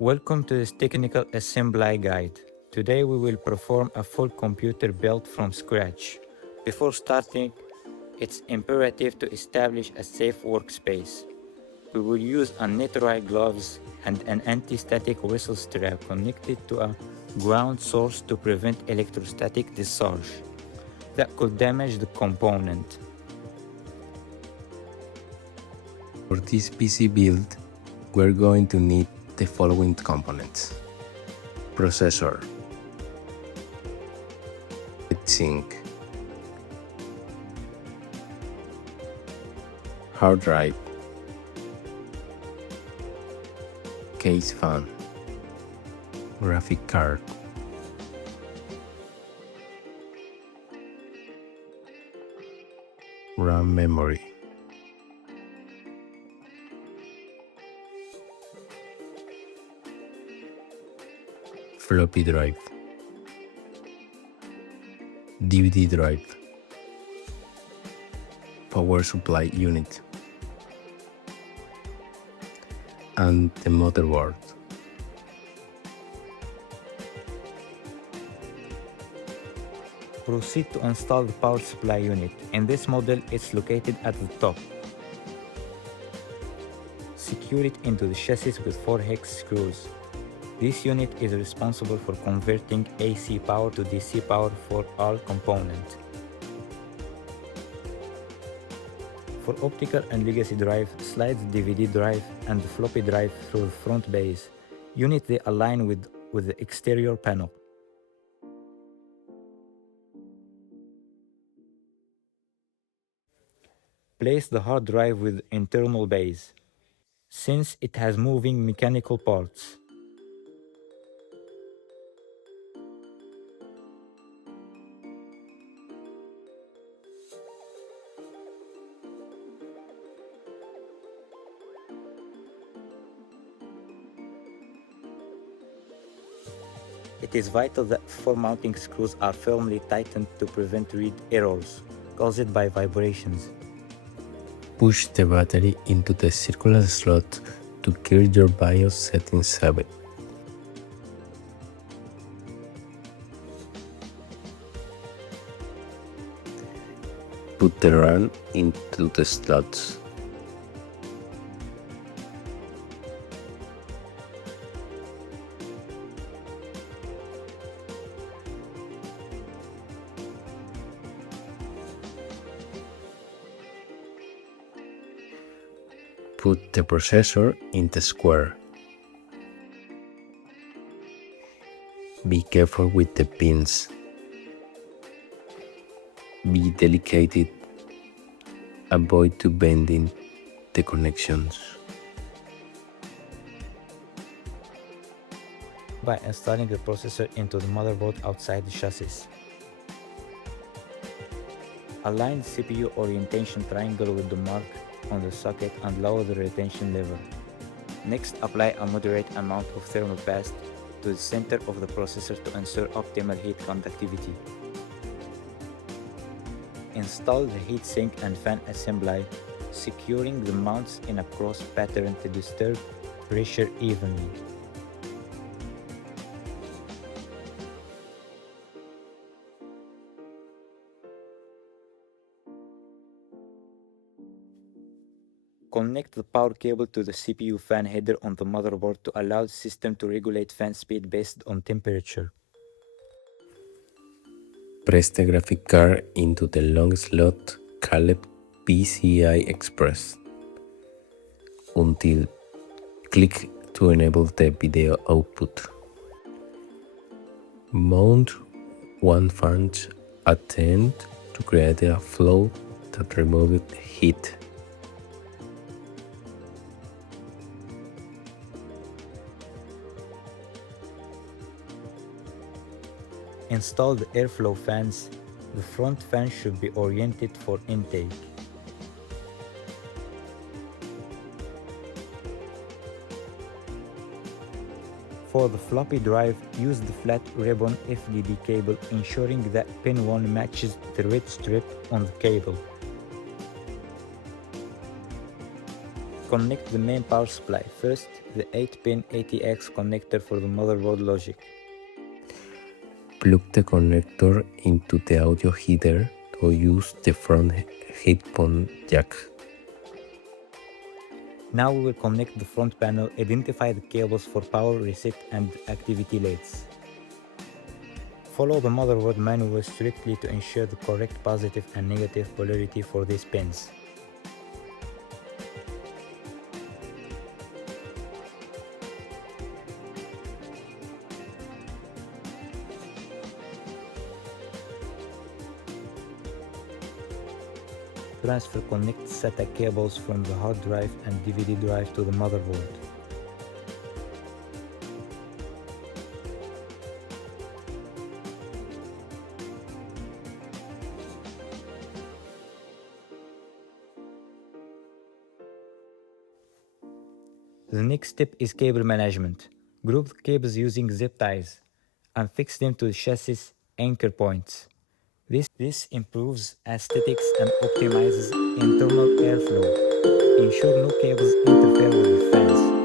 Welcome to this technical assembly guide. Today we will perform a full computer built from scratch. Before starting, it's imperative to establish a safe workspace. We will use unnecessary gloves and an anti-static whistle strap connected to a ground source to prevent electrostatic discharge that could damage the component. For this PC build, we're going to need the following components: processor, heatsink, hard drive, case fan, graphic card, RAM memory, floppy drive, DVD drive, power supply unit, and the motherboard. Proceed to install the power supply unit. In this model, it's located at the top. Secure it into the chassis with 4 hex screws. This unit is responsible for converting AC power to DC power for all components. For optical and legacy drive, slide the DVD drive and the floppy drive through the front base. Unit they align with the exterior panel. Place the hard drive with internal base, since it has moving mechanical parts. It is vital that 4 mounting screws are firmly tightened to prevent read errors caused by vibrations. Push the battery into the circular slot to clear your BIOS settings habit. Put the RAM into the slots. Put the processor in the square. Be careful with the pins. Be delicate. Avoid to bending the connections. By installing the processor into the motherboard outside the chassis. Align the CPU orientation triangle with the mark on the socket and lower the retention lever. Next, apply a moderate amount of thermal paste to the center of the processor to ensure optimal heat conductivity. Install the heatsink and fan assembly, securing the mounts in a cross pattern to disturb pressure evenly. Connect the power cable to the CPU fan header on the motherboard to allow the system to regulate fan speed based on temperature. Press the graphic card into the long slot called PCI Express until click to enable the video output. Mount one fan at the end to create a flow that removes heat. Install the airflow fans. The front fan should be oriented for intake. For the floppy drive, use the flat ribbon FDD cable, ensuring that pin 1 matches the red strip on the cable. Connect the main power supply. First, the 8-pin ATX connector for the motherboard logic. Plug the connector into the audio header or use the front headphone jack. Now we will connect the front panel, identify the cables for power reset and activity lights. Follow the motherboard manual strictly to ensure the correct positive and negative polarity for these pins. Transfer connect SATA cables from the hard drive and DVD drive to the motherboard. The next step is cable management. Group the cables using zip ties and fix them to the chassis anchor points. This improves aesthetics and optimizes internal airflow. Ensure no cables interfere with the fans.